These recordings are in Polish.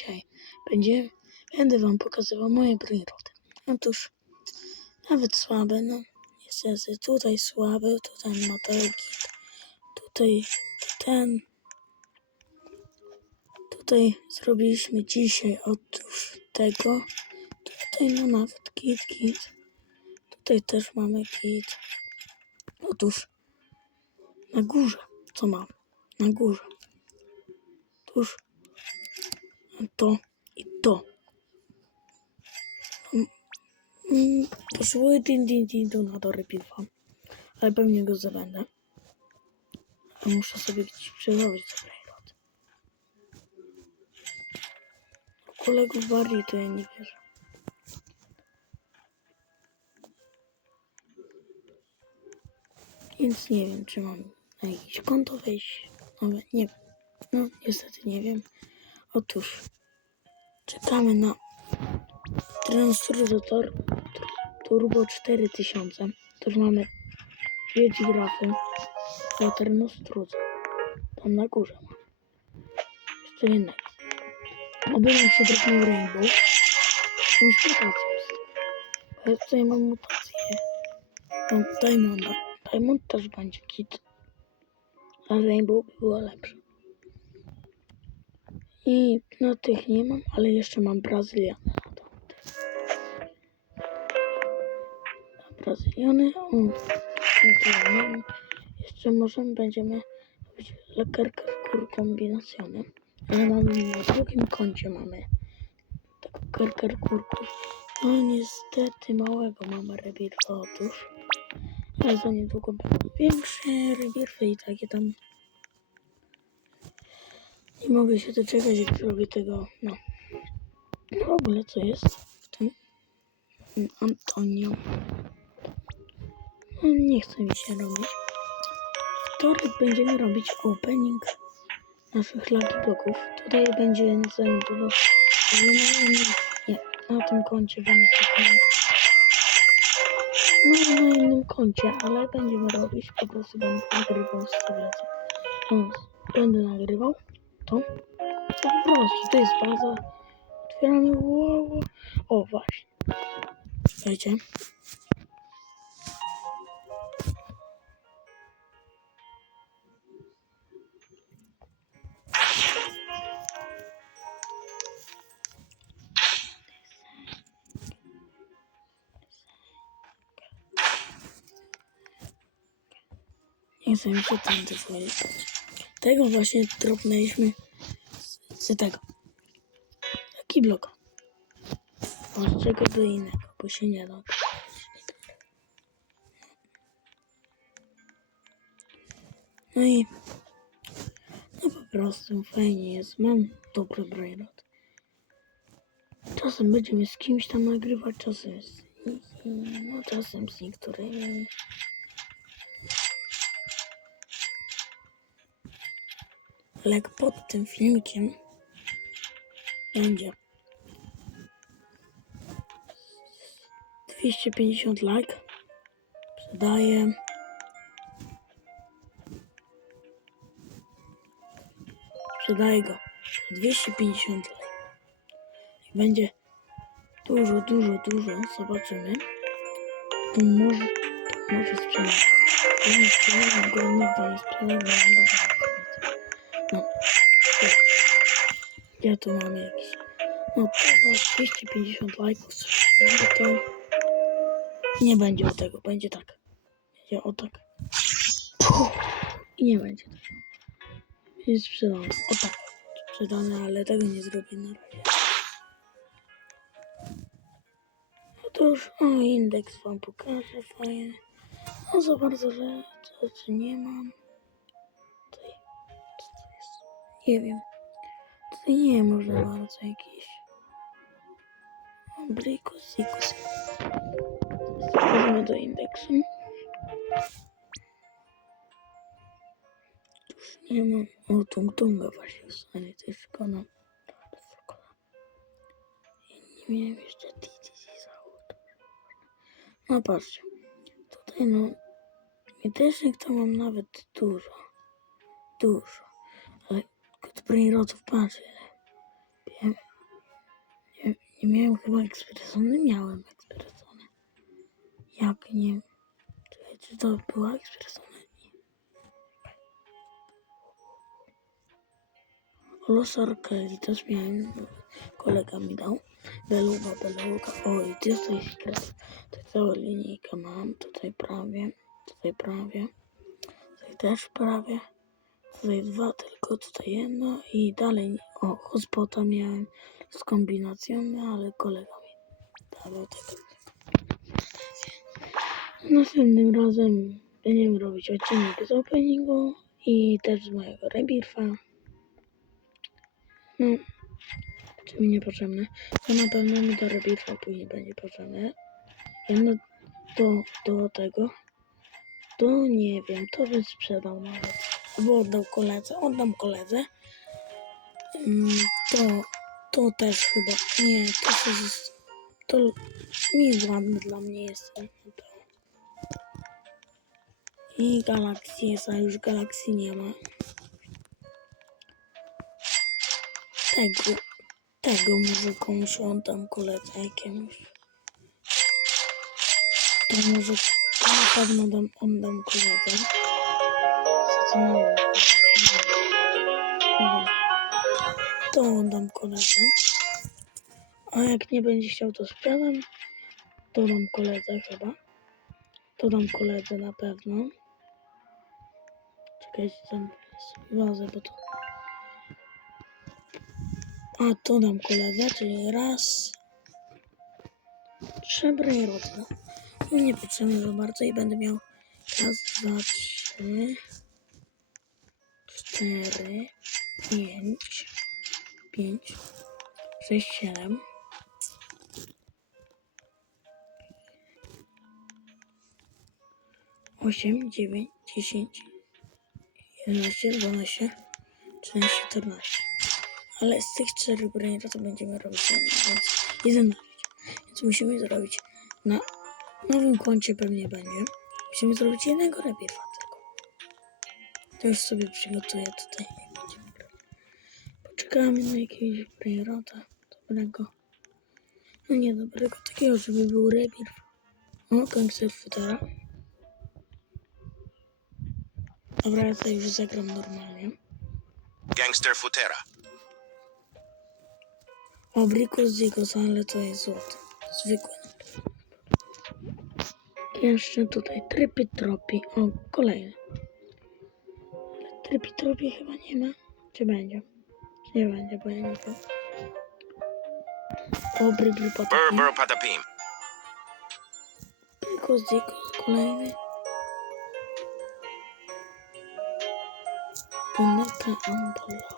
dzisiaj będzie, będę wam pokazywał moje brojrody. Otóż nawet słabe, no niestety tutaj słabe, tutaj motorki, tutaj ten. Tutaj zrobiliśmy dzisiaj otóż tego. Tutaj no nawet kit, kit. Tutaj też mamy kit. Otóż na górze, co mam? Na górze. Otóż to i to. Mm, Potrzebuję din din din donator piwa. Ale pewnie go zabędę. A muszę sobie przechowyć te brejroty. Kolegów bardziej to ja nie wierzę. Więc nie wiem, czy mam na jakieś konto wejść. Nie wiem. No, niestety nie wiem. Otóż czekamy na Transurzator Turbo 4000. To już mamy dwie girafy. Laternostrudze. Tam na górze mam. Jeszcze jednego. Oby nam się drobnił Rainbow. Już mutacją jest. Ja tutaj mam mutację. Mam Diamonda. Diamond też będzie kit. A Rainbow by było lepsze. I na tych nie mam, ale jeszcze mam Brazylianę. Brazyliany. O, no. Jeszcze może będziemy robić lekarkę w kur kombinacjonem. Ale mamy na drugim koncie mamy taką kerker kurków. No niestety małego mamy rebirfa otóż. Ale za niedługo będą większe rebirfy i takie tam. Nie mogę się doczekać jak zrobię tego, no. No w ogóle co jest w tym? Mm, Antonio. No, nie chce mi się robić. Wtorek będziemy robić opening naszych lucky bloków. Tutaj będzie za niedługo. Nie, na tym koncie będzie. No na innym koncie, ale będziemy robić. Po prostu będę nagrywał z. No, będę nagrywał to. To po prostu, to jest baza. Otwieramy. Wow, wow. O, właśnie. Wiecie? Nie chcę mi się tam wchodzić. Tego właśnie dropnęliśmy z, tego. Taki blok. Od czego do innego, bo się nie da. No i no po prostu fajnie jest. Mam dobry brainrot. Czasem będziemy z kimś tam nagrywać, czasem z, no, czasem z niektórymi. Ale jak pod tym filmikiem będzie 250 like, sprzedaję. Sprzedaję go. za 250 like. Będzie dużo, dużo, dużo, zobaczymy, to może, to może sprzedać. Ja nie go, nigdy nie będę no. Ja tu mam jakiś. No to za 250 lajków no to nie będzie o tego, będzie tak. Będzie o tak. I nie będzie tak. Jest sprzedane. O tak. Sprzedane, ale tego nie zrobię na razie. Otóż, o indeks wam pokażę, fajnie. No za bardzo rzeczy nie mam. Nie wiem. Tutaj nie może bardzo jakieś. Oblikus, ikus. Wchodzimy do indeksu. Tuż nie mam. O, tung tunga właśnie. To jest szkoda. Ja nie miałem jeszcze TTC za No patrzcie. Tutaj no. Mitycznych to mam nawet dużo. Dużo. Ale od brainrotów patrzę. ile. Wiem. Nie miałem chyba ekspresony, miałem ekspresony. Jak nie... Czy to była ekspresona? Nie. Los Arkeli też miałem, kolega mi dał. Beluga, beluga. Oj, ty jesteś sekret. Tutaj całą linijkę mam, tutaj prawie, tutaj prawie. Tutaj też prawie. Tutaj dwa, tylko tutaj jedno i dalej. O, hotspota miałem z kombinacją, ale kolega mi dawał tego. Następnym razem będziemy robić odcinek z openingu i też z mojego rebirfa. No, czy mi niepotrzebne. To na pewno mi do rebirfa później będzie potrzebne. Jedno do, do tego. To nie wiem, to bym sprzedał nawet. Albo oddał koledze. Oddam koledze. Mm, To, to też chyba. Nie, to z- To mi ładne dla mnie jest. I Galaxy jest, a już Galaxy nie ma. Tego, tego może komuś oddam koledze jakiemuś. To może to na pewno dam, oddam koledze. To mało? Dobra. To oddam koledze. A jak nie będzie chciał, to sprzedam. To dam koledze chyba. To dam koledze na pewno. Czekajcie, tam wazę, bo to... A, to dam koledze, czyli raz... Trzy brejroty. Mi nie potrzebne za bardzo i będę miał raz, dwa, trzy, cztery, pięć, pięć, sześć, siedem. Osiem, dziewięć, dziesięć, jedenaście, dwanaście, trzynaście, czternaście. Ale z tych czterech brainera to będziemy robić więc 11. Więc musimy zrobić na nowym koncie pewnie będzie. Musimy zrobić jednego rebirfa tylko. To już sobie przygotuję tutaj. Poczekamy na jakiegoś brainrota dobrego. No nie dobrego, takiego, żeby był rebirf. O, gangster futera. Dobra, ja tutaj już zagram normalnie. Gangster Futera. O, Bricus Zigos, ale to jest złoto. Zwykłe. Jeszcze tutaj trypy tropi. O, kolejny. Trypy tropi chyba nie ma. Czy będzie? Czy nie będzie, bo ja nie wiem. O, Briglu Burr Pataki. Burr Patapim. Bricus Zigos, kolejny. Boneka Ambola.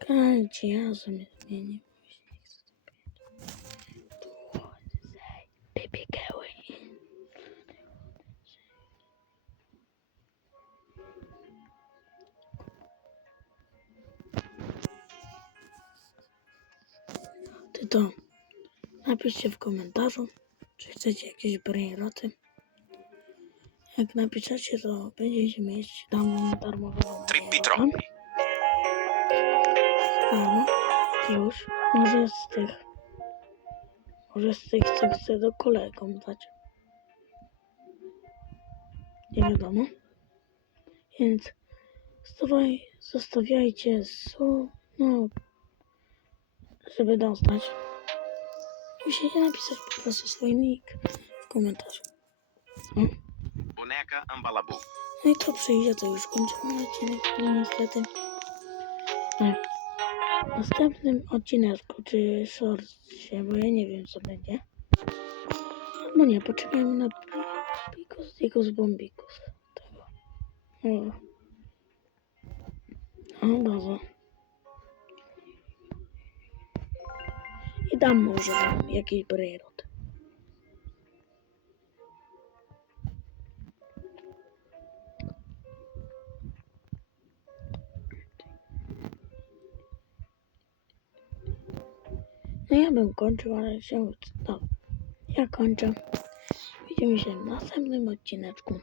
Czekajcie, ja sobie Baby girl. Ty to napiszcie w komentarzu, czy chcecie jakieś brainroty. Jak napiszecie, to będziecie mieć darmo, darmowego Trippi brainrota. Troppi. Już. Może z tych. Może z tych, co chcę do kolegom dać. Nie wiadomo. Więc zostawaj, zostawiajcie su, no, żeby dostać. Musicie napisać po prostu swój nick w komentarzu. No. Boneca Ambalabu. No i to przyjdzie, to już kończymy odcinek, no niestety. W następnym odcineczku, czy shortsie, bo ja nie wiem co będzie. No nie, poczekajmy na Picos, Dicos, Bombicos. Tego. O. O, bardzo. I dam może wam jakiś brainrot. No ja bym kończył, ale się... No, ja kończę. Widzimy się w następnym odcineczku.